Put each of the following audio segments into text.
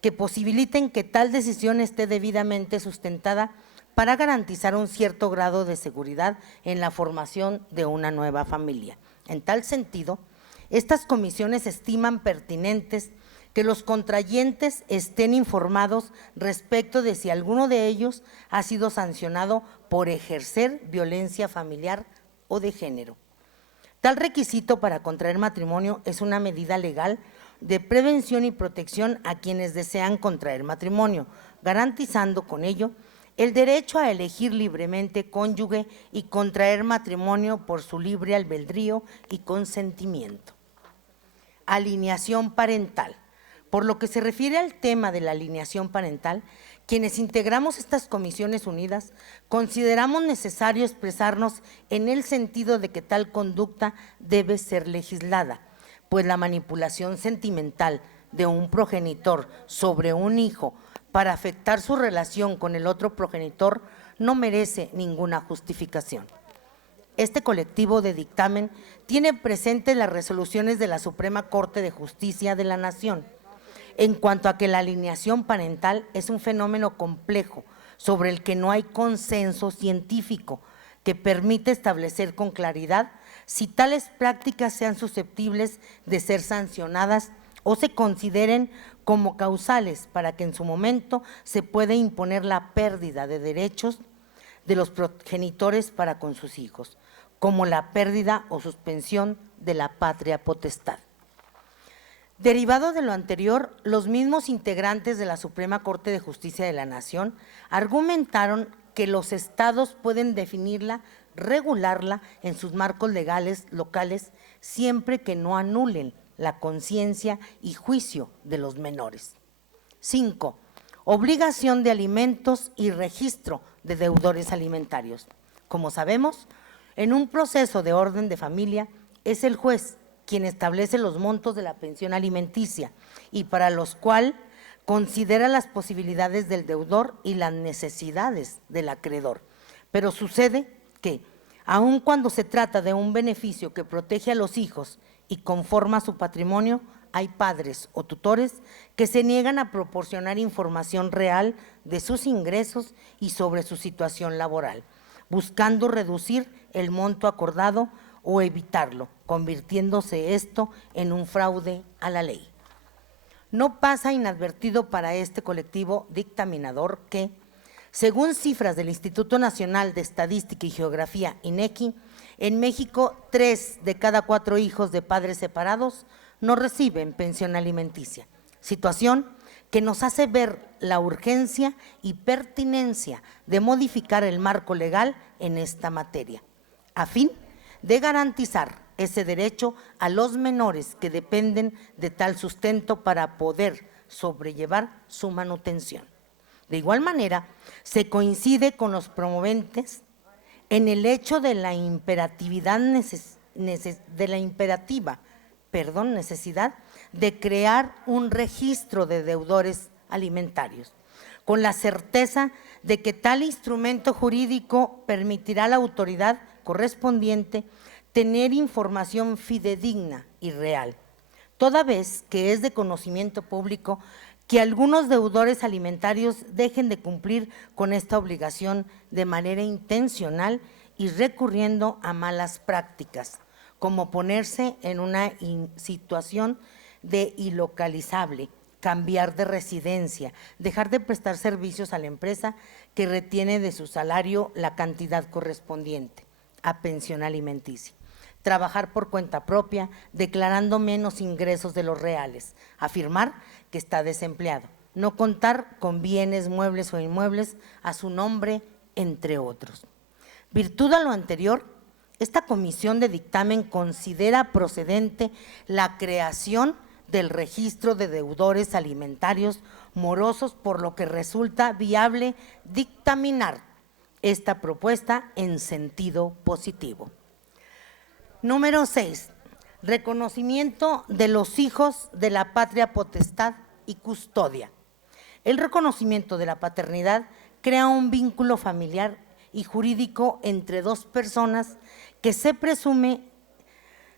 que posibiliten que tal decisión esté debidamente sustentada para garantizar un cierto grado de seguridad en la formación de una nueva familia. En tal sentido, estas comisiones estiman pertinentes que los contrayentes estén informados respecto de si alguno de ellos ha sido sancionado por ejercer violencia familiar o de género. Tal requisito para contraer matrimonio es una medida legal de prevención y protección a quienes desean contraer matrimonio, garantizando con ello el derecho a elegir libremente cónyuge y contraer matrimonio por su libre albedrío y consentimiento. Alineación parental. Por lo que se refiere al tema de la alineación parental, quienes integramos estas comisiones unidas consideramos necesario expresarnos en el sentido de que tal conducta debe ser legislada, pues la manipulación sentimental de un progenitor sobre un hijo para afectar su relación con el otro progenitor no merece ninguna justificación. Este colectivo de dictamen tiene presentes las resoluciones de la Suprema Corte de Justicia de la Nación, en cuanto a que la alineación parental es un fenómeno complejo sobre el que no hay consenso científico que permite establecer con claridad si tales prácticas sean susceptibles de ser sancionadas o se consideren como causales para que en su momento se pueda imponer la pérdida de derechos de los progenitores para con sus hijos, como la pérdida o suspensión de la patria potestad. Derivado de lo anterior, los mismos integrantes de la Suprema Corte de Justicia de la Nación argumentaron que los estados pueden definirla, regularla en sus marcos legales locales, siempre que no anulen la conciencia y juicio de los menores. 5. Obligación de alimentos y registro de deudores alimentarios. Como sabemos, en un proceso de orden de familia es el juez quien establece los montos de la pensión alimenticia y para los cuales considera las posibilidades del deudor y las necesidades del acreedor. Pero sucede que, aun cuando se trata de un beneficio que protege a los hijos y conforma su patrimonio, hay padres o tutores que se niegan a proporcionar información real de sus ingresos y sobre su situación laboral, buscando reducir el monto acordado o evitarlo, convirtiéndose esto en un fraude a la ley. No pasa inadvertido para este colectivo dictaminador que, según cifras del Instituto Nacional de Estadística y Geografía, INEGI, en México 3 de cada 4 hijos de padres separados no reciben pensión alimenticia, situación que nos hace ver la urgencia y pertinencia de modificar el marco legal en esta materia, a fin de garantizar ese derecho a los menores que dependen de tal sustento para poder sobrellevar su manutención. De igual manera, se coincide con los promoventes en el hecho de la necesidad de crear un registro de deudores alimentarios, con la certeza de que tal instrumento jurídico permitirá a la autoridad correspondiente tener información fidedigna y real, toda vez que es de conocimiento público que algunos deudores alimentarios dejen de cumplir con esta obligación de manera intencional y recurriendo a malas prácticas, como ponerse en una situación de ilocalizable, cambiar de residencia, dejar de prestar servicios a la empresa que retiene de su salario la cantidad correspondiente a pensión alimenticia, trabajar por cuenta propia, declarando menos ingresos de los reales, afirmar que está desempleado, no contar con bienes muebles o inmuebles a su nombre, entre otros. Virtud a lo anterior, esta comisión de dictamen considera procedente la creación del registro de deudores alimentarios morosos, por lo que resulta viable dictaminar esta propuesta en sentido positivo. Número 6. Reconocimiento de los hijos de la patria potestad y custodia. El reconocimiento de la paternidad crea un vínculo familiar y jurídico entre dos personas que se presume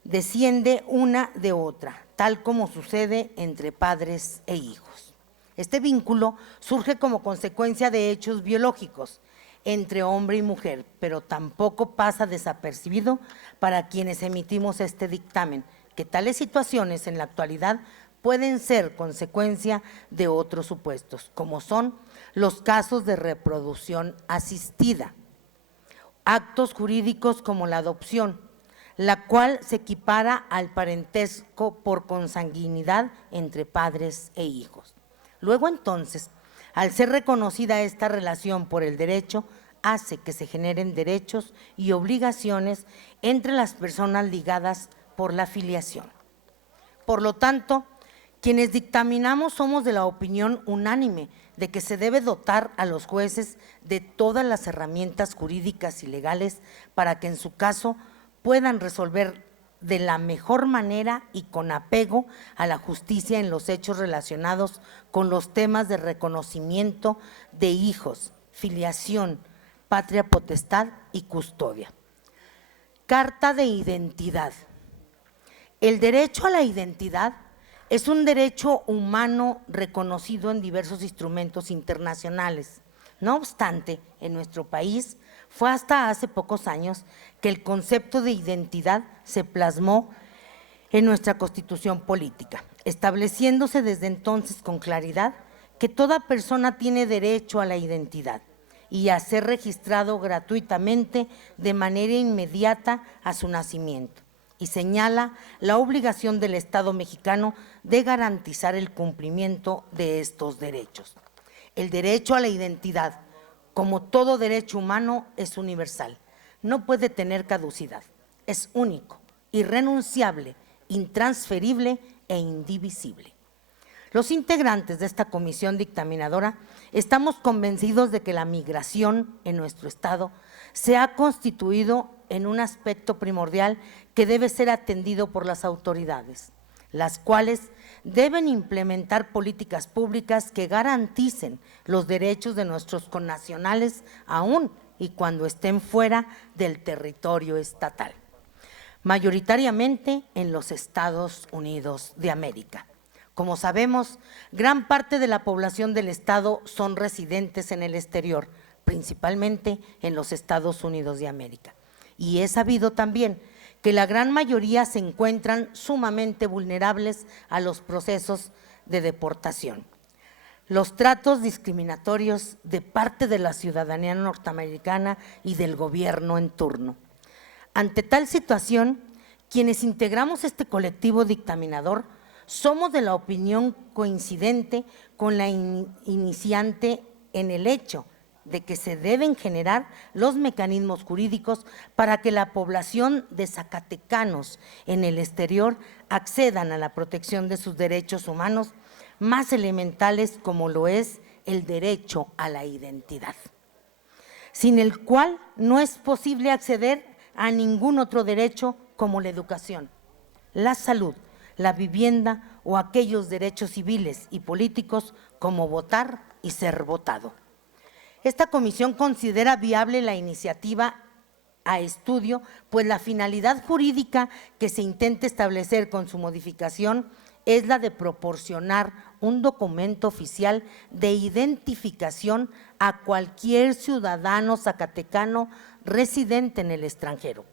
desciende una de otra, tal como sucede entre padres e hijos. Este vínculo surge como consecuencia de hechos biológicos entre hombre y mujer, pero tampoco pasa desapercibido para quienes emitimos este dictamen, que tales situaciones en la actualidad pueden ser consecuencia de otros supuestos, como son los casos de reproducción asistida, actos jurídicos como la adopción, la cual se equipara al parentesco por consanguinidad entre padres e hijos. Luego entonces, al ser reconocida esta relación por el derecho, hace que se generen derechos y obligaciones entre las personas ligadas por la filiación. Por lo tanto, quienes dictaminamos somos de la opinión unánime de que se debe dotar a los jueces de todas las herramientas jurídicas y legales para que en su caso puedan resolver de la mejor manera y con apego a la justicia en los hechos relacionados con los temas de reconocimiento de hijos, filiación, patria potestad y custodia. Carta de identidad. El derecho a la identidad es un derecho humano reconocido en diversos instrumentos internacionales. No obstante, en nuestro país fue hasta hace pocos años que el concepto de identidad se plasmó en nuestra Constitución política, estableciéndose desde entonces con claridad que toda persona tiene derecho a la identidad y a ser registrado gratuitamente de manera inmediata a su nacimiento, y señala la obligación del Estado mexicano de garantizar el cumplimiento de estos derechos. El derecho a la identidad, como todo derecho humano, es universal, no puede tener caducidad, es único, irrenunciable, intransferible e indivisible. Los integrantes de esta comisión dictaminadora estamos convencidos de que la migración en nuestro Estado se ha constituido en un aspecto primordial que debe ser atendido por las autoridades, las cuales deben implementar políticas públicas que garanticen los derechos de nuestros connacionales aún y cuando estén fuera del territorio estatal, mayoritariamente en los Estados Unidos de América. Como sabemos, gran parte de la población del Estado son residentes en el exterior, principalmente en los Estados Unidos de América. Y es sabido también que la gran mayoría se encuentran sumamente vulnerables a los procesos de deportación. Los tratos discriminatorios de parte de la ciudadanía norteamericana y del gobierno en turno. Ante tal situación, quienes integramos este colectivo dictaminador somos de la opinión coincidente con la iniciante en el hecho de que se deben generar los mecanismos jurídicos para que la población de zacatecanos en el exterior accedan a la protección de sus derechos humanos más elementales, como lo es el derecho a la identidad, sin el cual no es posible acceder a ningún otro derecho como la educación, la salud, la vivienda o aquellos derechos civiles y políticos como votar y ser votado. Esta comisión considera viable la iniciativa a estudio, pues la finalidad jurídica que se intenta establecer con su modificación es la de proporcionar un documento oficial de identificación a cualquier ciudadano zacatecano residente en el extranjero.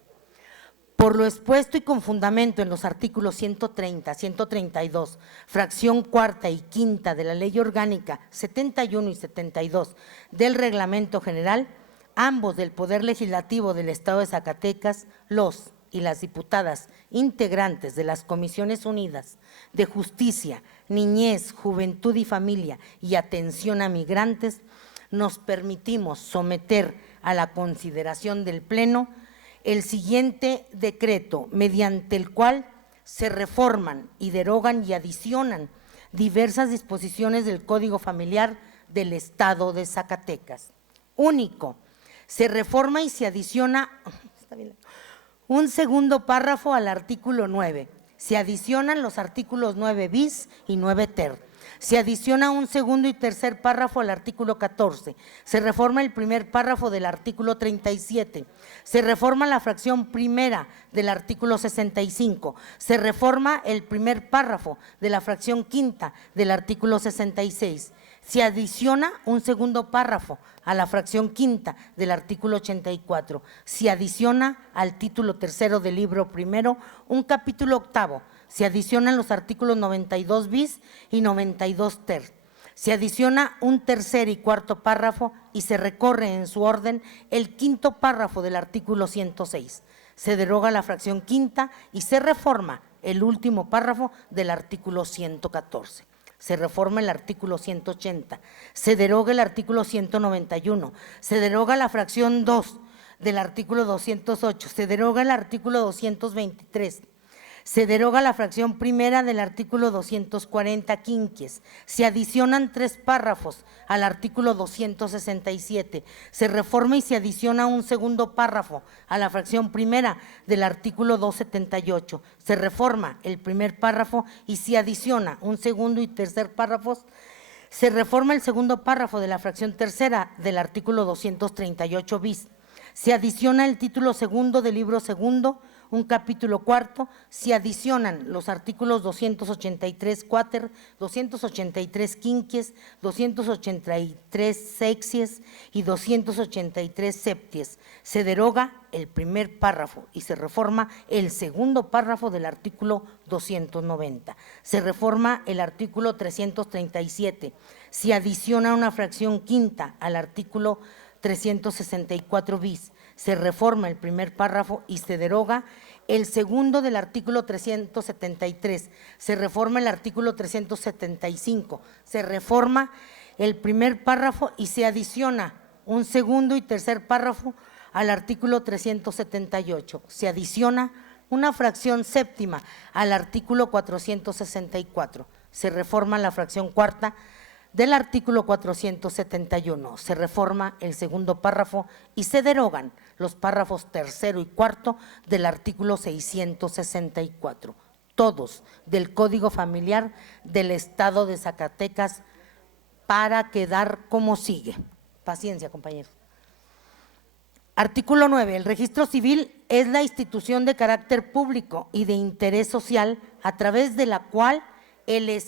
Por lo expuesto y con fundamento en los artículos 130, 132, fracción cuarta y quinta de la Ley Orgánica 71 y 72 del Reglamento General, ambos del Poder Legislativo del Estado de Zacatecas, los y las diputadas integrantes de las Comisiones Unidas de Justicia, Niñez, Juventud y Familia y Atención a Migrantes, nos permitimos someter a la consideración del Pleno el siguiente decreto, mediante el cual se reforman y derogan y adicionan diversas disposiciones del Código Familiar del Estado de Zacatecas. Único, se reforma y se adiciona un segundo párrafo al artículo 9. Se adicionan los artículos 9 bis y 9 ter. Se adiciona un segundo y tercer párrafo al artículo 14. Se reforma el primer párrafo del artículo 37. Se reforma la fracción primera del artículo 65. Se reforma el primer párrafo de la fracción quinta del artículo 66. Se adiciona un segundo párrafo a la fracción quinta del artículo 84. Se adiciona al título tercero del libro primero un capítulo octavo. Se adicionan los artículos 92 bis y 92 ter. Se adiciona un tercer y cuarto párrafo y se recorre en su orden el quinto párrafo del artículo 106. Se deroga la fracción quinta y se reforma el último párrafo del artículo 114. Se reforma el artículo 180, se deroga el artículo 191, se deroga la fracción 2 del artículo 208, se deroga el artículo 223, se deroga la fracción primera del artículo 240 quinquies, se adicionan 3 párrafos al artículo 267, se reforma y se adiciona un segundo párrafo a la fracción primera del artículo 278, se reforma el primer párrafo y se adiciona un segundo y tercer párrafos. Se reforma el segundo párrafo de la fracción tercera del artículo 238 bis. Se adiciona el título segundo del libro segundo, un capítulo cuarto. Se adicionan los artículos 283 cuater, 283 quinquies, 283 sexies y 283 septies. Se deroga el primer párrafo y se reforma el segundo párrafo del artículo 290. Se reforma el artículo 337. Se adiciona una fracción quinta al artículo 364 bis. Se reforma el primer párrafo y se deroga el segundo del artículo 373. Se reforma el artículo 375. Se reforma el primer párrafo y se adiciona un segundo y tercer párrafo al artículo 378. Se adiciona una fracción séptima al artículo 464. Se reforma la fracción cuarta del artículo 471, se reforma el segundo párrafo y se derogan los párrafos tercero y cuarto del artículo 664, todos del Código Familiar del Estado de Zacatecas, para quedar como sigue. Paciencia, compañeros. Artículo 9. El registro civil es la institución de carácter público y de interés social a través de la cual el Estado